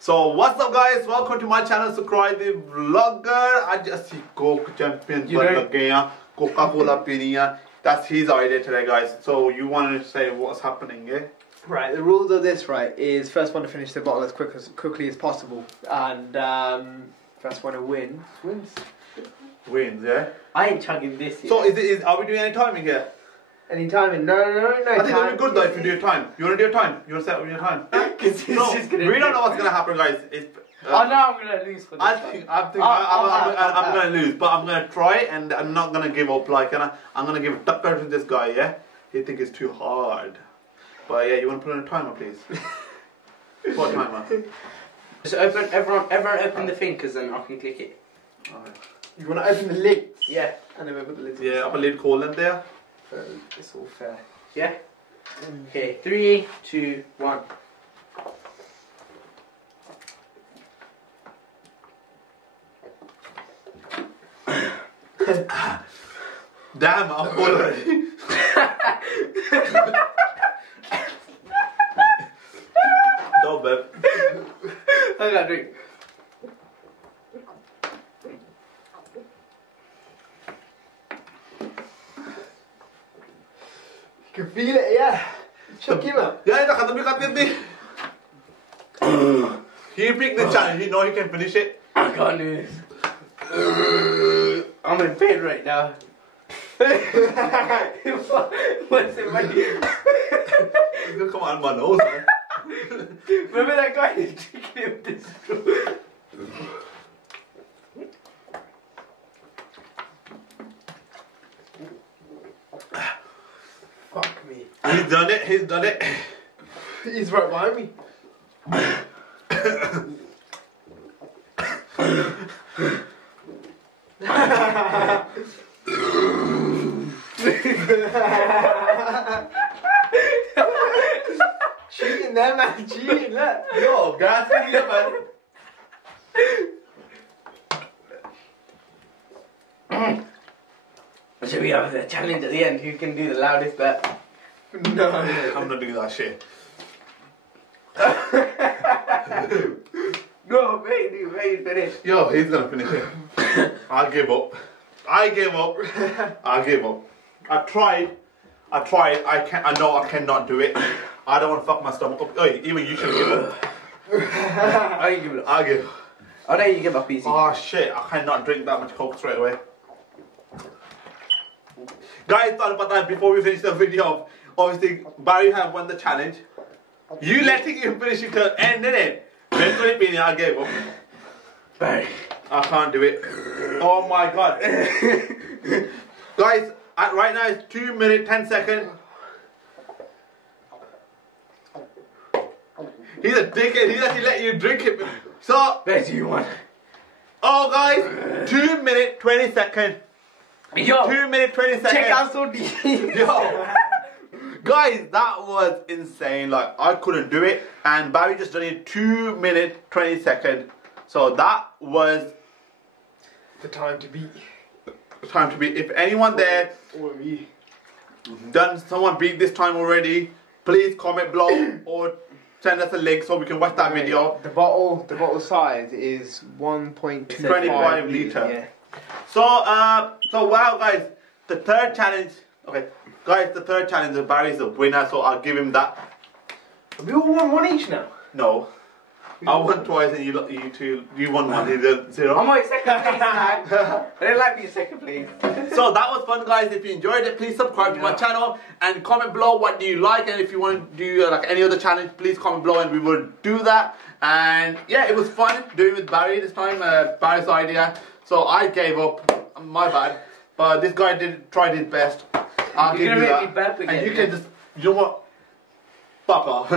So what's up guys, welcome to my channel Sukriti Vlogger. आज ਅਸੀਂ Coke Champions बन लगे हैं, Coca-Cola पीनी है. That's his idea today guys. So you want to say what's happening here? Right, the rules of this is first one to finish the bottle as quickly as possible, and first one to wins. Wins, yeah? I ain't chugging this yet. So are we doing any timing here? Any timing? No. I think it'll be good though if you do a time. You want to do a time? You want to set up your time? We don't know what's going to happen guys. I know I'm going to lose for this I'm going to lose, but I'm going to try and I'm not going to give up. Like, I'm going to give a tucker to this guy, yeah? He thinks it's too hard. But yeah, you want to put on a timer, please? What timer? Just open, everyone open the thing, because then I can click it. Okay. You want to open the lid? Yeah. And then we put the lid. Yeah, I have a lid call in there. It's all fair. Yeah? Okay, 3, 2, 1. Damn, I'm full already. No, babe. I got a drink. You can feel it, yeah. Chuck him up. Yeah, he picked the challenge, he know he can finish it. I can't do this. I'm in pain right now. What's it like? It's gonna come out of my nose, man. Remember that guy who's drinking him this straw? Fuck me. He's done it. He's right behind me. Cheating there, man. Cheating, look. Yo, gas in here, man. Should we have the challenge at the end? Who can do the loudest bet? No. I'm not doing that shit. No, wait, finish. Yo, he's gonna finish it. I give up. I give up. I tried. I know I cannot do it. I don't want to fuck my stomach up. Hey, even you should give up. I ain't giving up. I give. I know you give up easy. Oh shit, I cannot drink that much Coke straight away. Guys, thought about that before we finish the video. Obviously, Barry have won the challenge. You letting him finish it till the end, innit? I gave up. Barry. I can't do it. Oh my god. Guys, right now it's 2 minutes 10 seconds. He's a dickhead. He's actually letting you drink it. So, Where's you one? oh guys, 2 minutes 20 seconds. Yo, 2 minutes 20 seconds. check out so deep. Yo. Guys, that was insane. Like, I couldn't do it. And Barry just done it 2 minutes 20 seconds. So that was The time to beat. time to beat. If anyone there Or me. someone beat this time already, please comment below or send us a link so we can watch that video. The bottle size is 1.25 25 litre. Yeah. So wow guys, the third challenge. Okay, guys, the third challenge, Barry's the winner, so I'll give him that. We all won one each now. No. I won twice and you won one, he did 0. I'm like second place, man. I didn't like being second place. So that was fun guys. If you enjoyed it, please subscribe to my channel and comment below what do you like, and if you want to do like any other challenge, please comment below and we will do that. And yeah, it was fun doing with Barry this time, Barry's idea. So I gave up, my bad, but this guy tried his best. I'll give you that. Burp again, and you can just, you know what? Fuck off.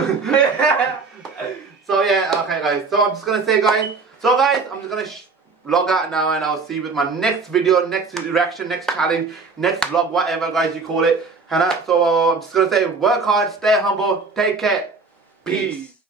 So yeah, okay guys, so I'm just gonna say guys, I'm just gonna log out now and I'll see you with my next video, next reaction, next challenge, next vlog, whatever guys you call it. So I'm just gonna say, work hard, stay humble, take care, peace.